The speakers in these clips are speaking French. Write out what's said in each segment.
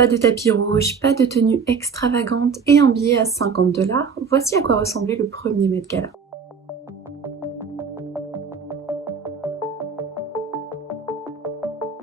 Pas de tapis rouge, pas de tenue extravagante et un billet à 50 $, voici à quoi ressemblait le premier Met Gala.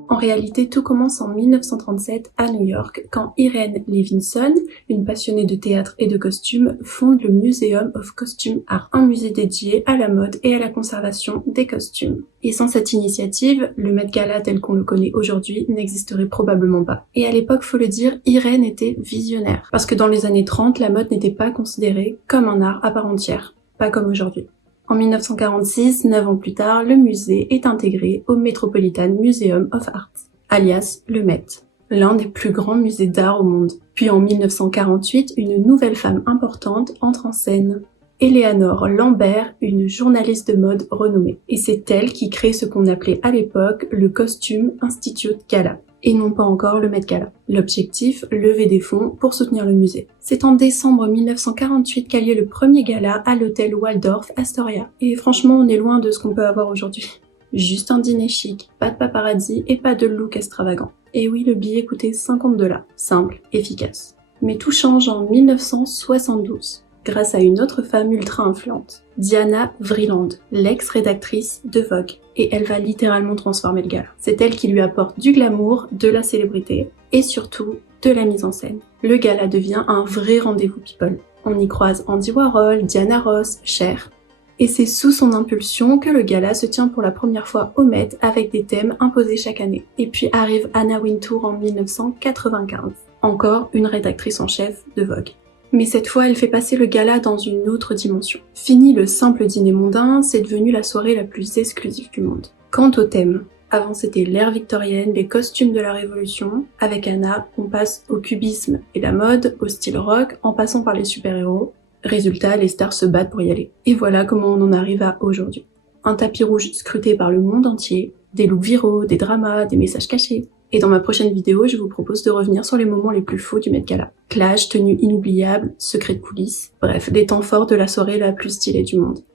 En réalité, tout commence en 1937 à New York, quand Irene Levinson, une passionnée de théâtre et de costumes, fonde le Museum of Costume Art, un musée dédié à la mode et à la conservation des costumes. Et sans cette initiative, le Met Gala tel qu'on le connaît aujourd'hui n'existerait probablement pas. Et à l'époque, faut le dire, Irene était visionnaire. Parce que dans les années 30, la mode n'était pas considérée comme un art à part entière. Pas comme aujourd'hui. En 1946, 9 ans plus tard, le musée est intégré au Metropolitan Museum of Art, alias le Met, l'un des plus grands musées d'art au monde. Puis en 1948, une nouvelle femme importante entre en scène. Eleanor Lambert, une journaliste de mode renommée. Et c'est elle qui crée ce qu'on appelait à l'époque le Costume Institute Gala. Et non pas encore le Met Gala. L'objectif, lever des fonds pour soutenir le musée. C'est en décembre 1948 qu'a lieu le premier gala à l'hôtel Waldorf Astoria. Et franchement, on est loin de ce qu'on peut avoir aujourd'hui. Juste un dîner chic, pas de paparazzi et pas de look extravagant. Et oui, le billet coûtait 50 $. Simple, efficace. Mais tout change en 1972. Grâce à une autre femme ultra influente, Diana Vreeland, l'ex-rédactrice de Vogue. Et elle va littéralement transformer le gala. C'est elle qui lui apporte du glamour, de la célébrité et surtout de la mise en scène. Le gala devient un vrai rendez-vous people. On y croise Andy Warhol, Diana Ross, Cher. Et c'est sous son impulsion que le gala se tient pour la première fois au Met avec des thèmes imposés chaque année. Et puis arrive Anna Wintour en 1995, encore une rédactrice en chef de Vogue. Mais cette fois, elle fait passer le gala dans une autre dimension. Fini le simple dîner mondain, c'est devenu la soirée la plus exclusive du monde. Quant au thème, avant c'était l'ère victorienne, les costumes de la Révolution. Avec Anna, on passe au cubisme et la mode, au style rock, en passant par les super-héros. Résultat, les stars se battent pour y aller. Et voilà comment on en arrive à aujourd'hui. Un tapis rouge scruté par le monde entier, des looks viraux, des dramas, des messages cachés. Et dans ma prochaine vidéo, je vous propose de revenir sur les moments les plus faux du Met Gala. Clash, tenues inoubliables, secrets de coulisses, bref, des temps forts de la soirée la plus stylée du monde.